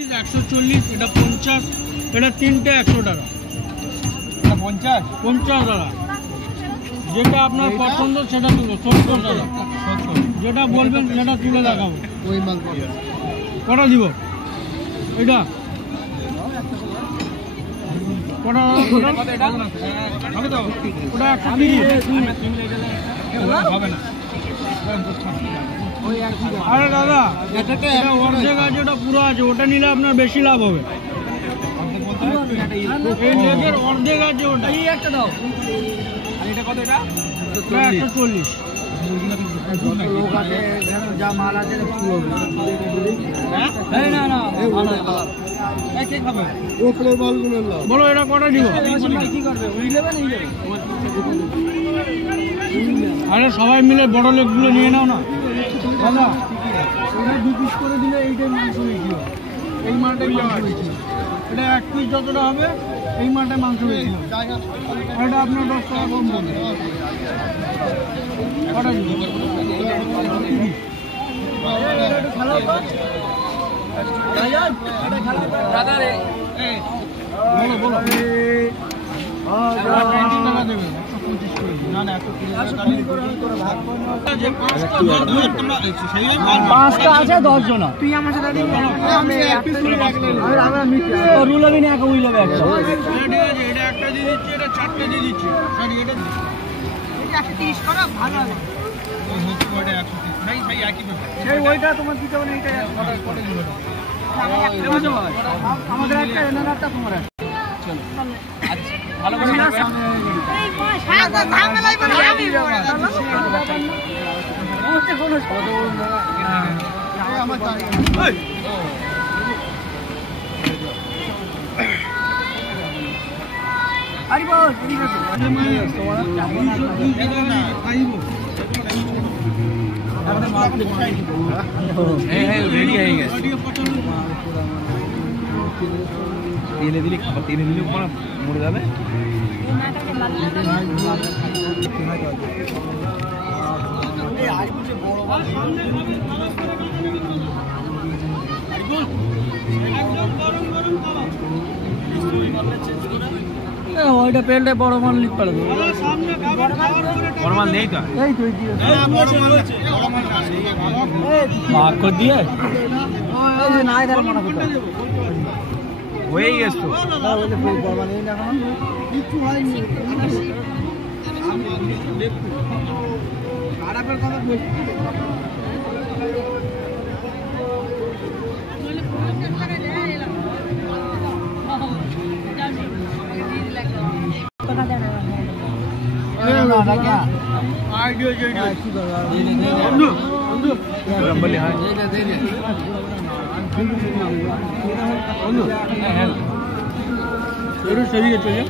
140, এটা 50, এটা তিনটে 100 টাকা। 50 টাকা। যেটা আপনার পছন্দ সেটা তুলো 70 টাকা। যেটা বলবেন সেটা তুলে দেখাবো। কটা দিব এটা? কটা? ওটা 130 হবে না। আরে দাদা, এটা অর্ধেক আছে, ওটা পুরো আছে, ওটা নিলে আপনার বেশি লাভ হবে। এই লেগের অর্ধেক আছে, ওটা একটা দাও। এটা কত? এটা 140। যা মাল আছে বলো, এটা কটা দিব? আরে সবাই মিলে বড় লেগগুলো নিয়ে নাও না দাদা। এটা 2 পিস করে দিলে এইটাই মাংস বেশি হয়। এই মালটাই মাংস বেশি। এটা 1 পিস যতটা হবে এই মালটায় মাংস বেশি হবে। এটা আপনার 10 টাকা কম পড়বে। কটা দিব? বলো পাঁচটা আছে 10 জন। তুই আমার সাথে রুল হবে না, এক উইল হবে একটা। এটা একটা দিয়ে দিচ্ছি, এটা 4টে দিয়ে দিচ্ছি। এটা 130 করো, ভালো হবে। ওইটা তোমার দিতে হবে না, এইটা আমাদের একটা, এনার একটা, তোমার একটা। ভালো করে রেডি হয়ে গেছে। তেলে দিলে খাবার, তেলে দিলে মরে যাবে। ওইটা পেলটা বড় মাল লিখ পারে, বড় মাল নেই তো। এই তো ভাগ করে দিয়ে না মনে করতে হয়ে গেছে। কিছু হয়নি, খারাপের কথা বলছি। সরিয়ে চলে